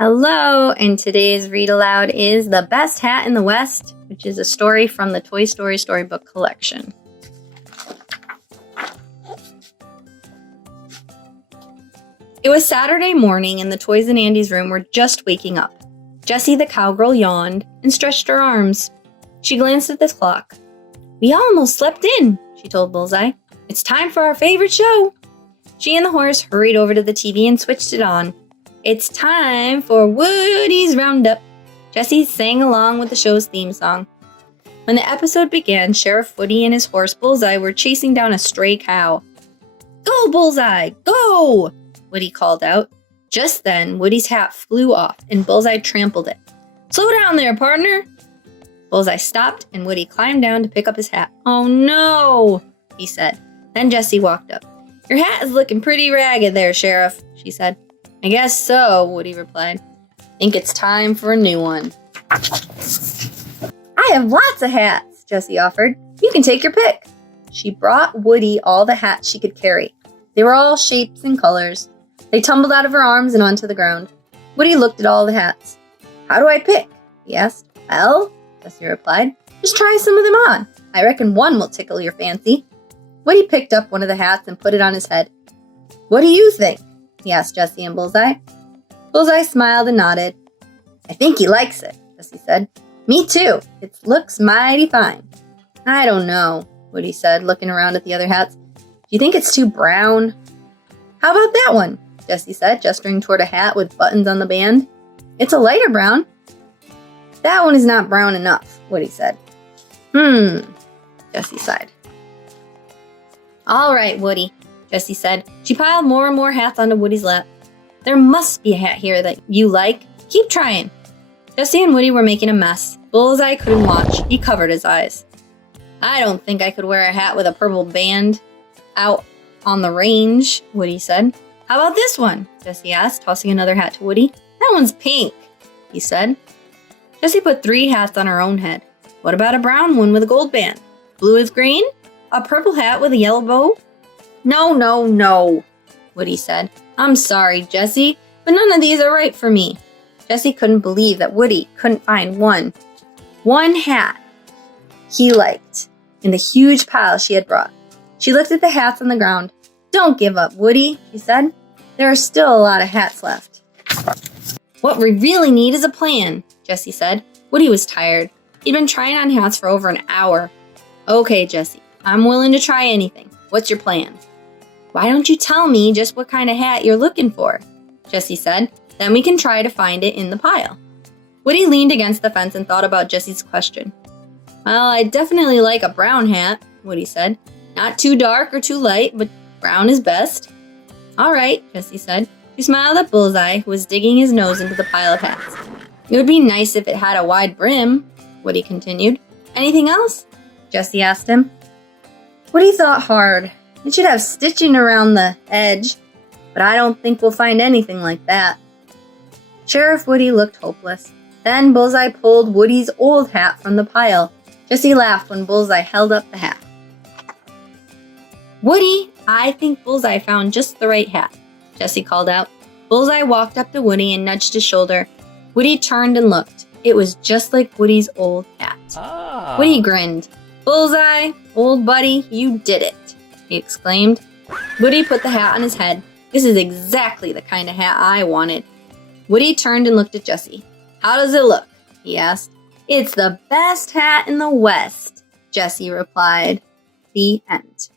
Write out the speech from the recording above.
Hello, and today's read aloud is The Best Hat in the West, which is a story from the Toy Story Storybook collection. It was Saturday morning and the toys in Andy's room were just waking up. Jessie the cowgirl yawned and stretched her arms. She glanced at the clock. "We almost slept in," she told Bullseye. "It's time for our favorite show." She and the horse hurried over to the TV and switched it on. "It's time for Woody's Roundup." Jessie sang along with the show's theme song. When the episode began, Sheriff Woody and his horse Bullseye were chasing down a stray cow. "Go, Bullseye, go!" Woody called out. Just then, Woody's hat flew off and Bullseye trampled it. "Slow down there, partner!" Bullseye stopped and Woody climbed down to pick up his hat. "Oh no," he said. Then Jessie walked up. "Your hat is looking pretty ragged there, Sheriff," she said. "I guess so," Woody replied. "Think it's time for a new one." "I have lots of hats," Jessie offered. "You can take your pick." She brought Woody all the hats she could carry. They were all shapes and colors. They tumbled out of her arms and onto the ground. Woody looked at all the hats. "How do I pick?" he asked. "Well," Jessie replied, "just try some of them on. I reckon one will tickle your fancy." Woody picked up one of the hats and put it on his head. "What do you think?" he asked Jessie and Bullseye. Bullseye smiled and nodded. "I think he likes it," Jessie said. "Me too. It looks mighty fine." "I don't know," Woody said, looking around at the other hats. "Do you think it's too brown?" "How about that one?" Jessie said, gesturing toward a hat with buttons on the band. "It's a lighter brown." "That one is not brown enough," Woody said. Jessie sighed. "All right, Woody," Jessie said. She piled more and more hats onto Woody's lap. "There must be a hat here that you like. Keep trying." Jessie and Woody were making a mess. Bullseye couldn't watch. He covered his eyes. "I don't think I could wear a hat with a purple band out on the range," Woody said. "How about this one?" Jessie asked, tossing another hat to Woody. "That one's pink," he said. Jessie put 3 hats on her own head. "What about a brown one with a gold band? Blue with green? A purple hat with a yellow bow?" No, Woody said. "I'm sorry, Jessie, but none of these are right for me." Jessie couldn't believe that Woody couldn't find one hat he liked in the huge pile she had brought. She looked at the hats on the ground. "Don't give up, Woody," she said. "There are still a lot of hats left." "What we really need is a plan," Jessie said. Woody was tired. He'd been trying on hats for over an hour. "Okay, Jessie, I'm willing to try anything. What's your plan?" "Why don't you tell me just what kind of hat you're looking for?" Jessie said. "Then we can try to find it in the pile." Woody leaned against the fence and thought about Jessie's question. "Well, I definitely like a brown hat," Woody said. "Not too dark or too light, but brown is best." "All right," Jessie said. She smiled at Bullseye, who was digging his nose into the pile of hats. "It would be nice if it had a wide brim," Woody continued. "Anything else?" Jessie asked him. Woody thought hard. "It should have stitching around the edge, but I don't think we'll find anything like that." Sheriff Woody looked hopeless. Then Bullseye pulled Woody's old hat from the pile. Jessie laughed when Bullseye held up the hat. "Woody, I think Bullseye found just the right hat," Jessie called out. Bullseye walked up to Woody and nudged his shoulder. Woody turned and looked. It was just like Woody's old hat. Woody grinned. "Bullseye, old buddy, you did it," he exclaimed. Woody put the hat on his head. "This is exactly the kind of hat I wanted." Woody turned and looked at Jessie. "How does it look?" he asked. "It's the best hat in the West," Jessie replied. The end.